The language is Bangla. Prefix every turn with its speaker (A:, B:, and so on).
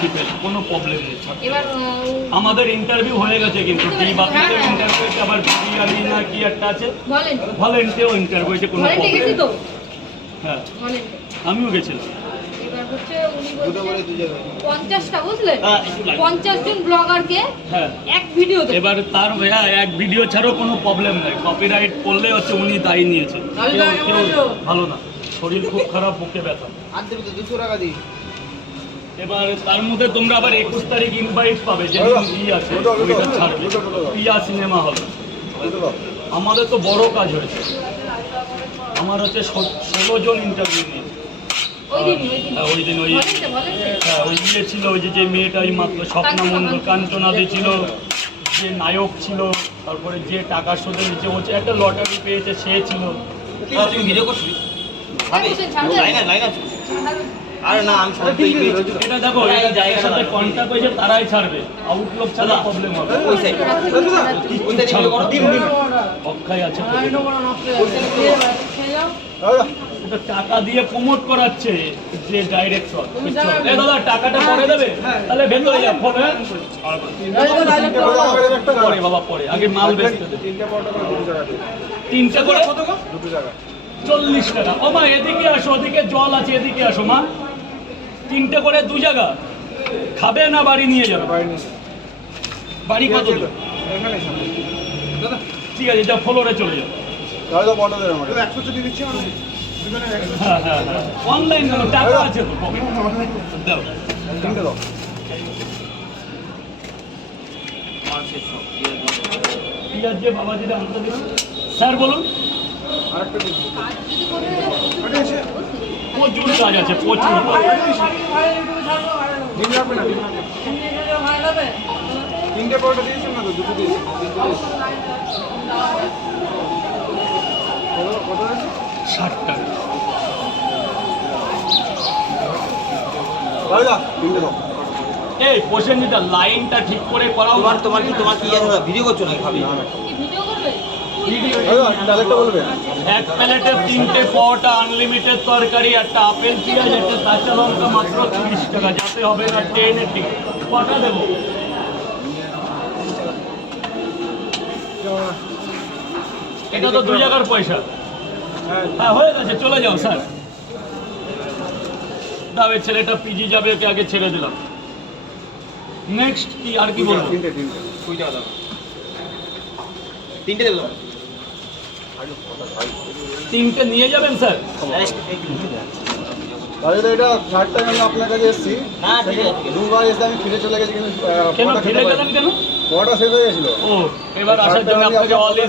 A: ঠিক কোনো প্রবলেম নেই
B: এবার
A: আমাদের ইন্টারভিউ হয়ে গেছে কিন্তু
B: হ্যাঁ, হ্যাঁ।
A: ইন্টারভিউতে আবার বিরিয়ানি না কি একটা আছে? ভলেন্টিয়ার ইন্টারভিউতে কোনো প্রবলেম
B: তো?
A: হ্যাঁ আমিও গেছিলাম।
B: এবার
A: হ্যাঁ, হ্যাঁ।
B: এক ভিডিওতে
A: এবার তার এক ভিডিও ছাড়াও কোনো প্রবলেম নাই। কপিরাইট করলে হচ্ছে উনি দায়ী নিয়েছে। ভালো না। শরীর খুব খারাপ বুকে ব্যথা।
C: আর দেবে তো দুশো টাকা দিই।
A: এবার তার মধ্যে তোমরা আবার একুশ তারিখ ইনভাইট পাবে যে ই আছে ওইটা ছাড়বে। পিয়া সিনেমা হল আমাদের তো বড় কাজ হয়েছে। আমার হচ্ছে ষোলো জন ইন্টারভিউ নিয়েছে
B: ওই দিন ওই
A: হ্যাঁ, ওই দিন ওই হ্যাঁ, ওই ইয়ে ছিল ওই যে যে মেয়েটা এই মাত্র স্বপ্না মণ্ডল কাঞ্চনাদি ছিল যে নায়ক ছিল তারপরে যে টাকা শোধে নিচে হচ্ছে একটা লটারি পেয়েছে সে ছিল।
C: তুমি ভিডিও করছিস আরে না আমি সব দিই
A: এটা দেখো এটা যাদের সাথে কন্ট্যাক্ট হয়েছে তারাই ছাড়বে। আউটলুক ছাড়া প্রবলেম হবে।
C: ওই সাইড ওই সাইড করো।
A: অক্ষয় আছে ওটা টাকা দিয়ে প্রমোট করাচ্ছে যে ডাইরেক্টর এ দাদা টাকাটা পরে দেবে? তাহলে ভেতরে যা ফোন পরে বাবা পরে। আগে মাল বেচতে দেবে। তিনটে করে চল্লিশ টাকা। ও মা এদিকে আসো ওদিকে জল আছে এদিকে আসো মা। তিনটে করে দু জায়গা। খাবে না বাড়ি নিয়ে যাবে? বাড়ি কত? ঠিক আছে যা ফ্লোরে চলে যাও। হ্যাঁ হ্যাঁ হ্যাঁ। অনলাইন টাকা আছে। দাও। স্যার বলুন। প্রচুর কাজ আছে প্রচুর কাজ।
D: তিনটে পরোটা দিয়েছেন না তো? দুটো দিয়েছেন। কত কত আছে?
A: ষাট টাকা। এই প্রসেনজিটা লাইনটা ঠিক করে করাও
C: তোমার তোমার কি তোমার কি জানো ভিডিও করছ নাকি খাবি
B: কি ভিডিও করবে?
D: ডালেরটা বলবে।
A: এক প্লেটে তিনটে পরোটা আনলিমিটেড তরকারি একটা আপেল পেঁয়াজ একটা কাঁচা লঙ্কা মাত্র তিরিশ টাকা। যাতে হবে না ট্রেনের টিকিট কটা দেবো? এটা তো দু জায়গার পয়সা। হ্যাঁ হয়ে গেছে চলে যাও স্যার। এই ছেলেটা পিজি যাবে ওকে আগে ছেড়ে দিলাম। নেক্সট কি আর কি বলব?
D: তিনটে তিনটে।
C: তিনটে দেবো
A: তিনটে নিয়ে যাবেন স্যার?
D: তাহলে এটা থার্ড টাইম আমি আপনার কাছে এসেছি। দুবার এসে আমি ফিরে চলে গেছি কিন্তু
A: কেন ফিরে গেলেন কেন?
D: শেষ হয়ে গেছিল?
A: ও এবার আসার জন্য আপনাকে অল